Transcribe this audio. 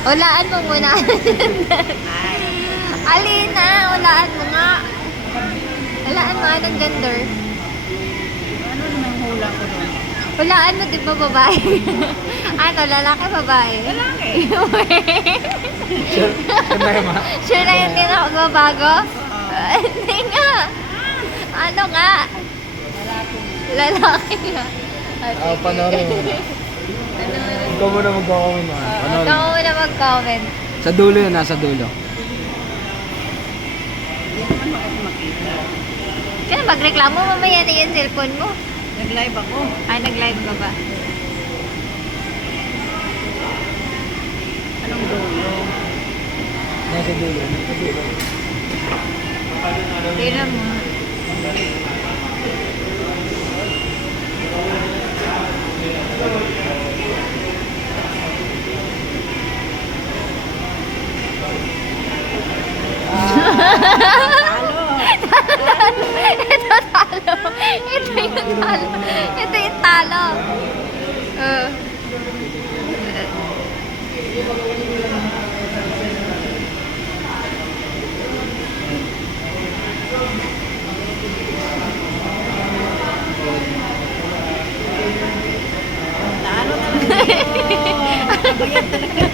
Hulaan mo muna. Alina, hulaan mo nga. Hulaan mo anong gender. Ano naman hula ko doon? Hulaan mo, di ba babae? Ano, lalaki, babae? Lalaki. Siyempre ma. Sure na hindi na ako babago? Hindi nga. Ano nga? Lalaki nga. Panoorin mo. Ano? Ikaw muna mag-comment mo. Panoorin Ikaw mo. muna mag-comment. Sa dulo yun, nasa dulo. Hindi naman ako makita. Kaya magreklamo mamaya na yung cellphone mo. Nag-live ako. Ay, nag-live ka ba? Anong dulo? Nasa dulo. Nasa dulo. Tingnan mo. Talo! Ito talo. Ito yung talo. Ito yung talo. Talo talaga. Kabayan talaga.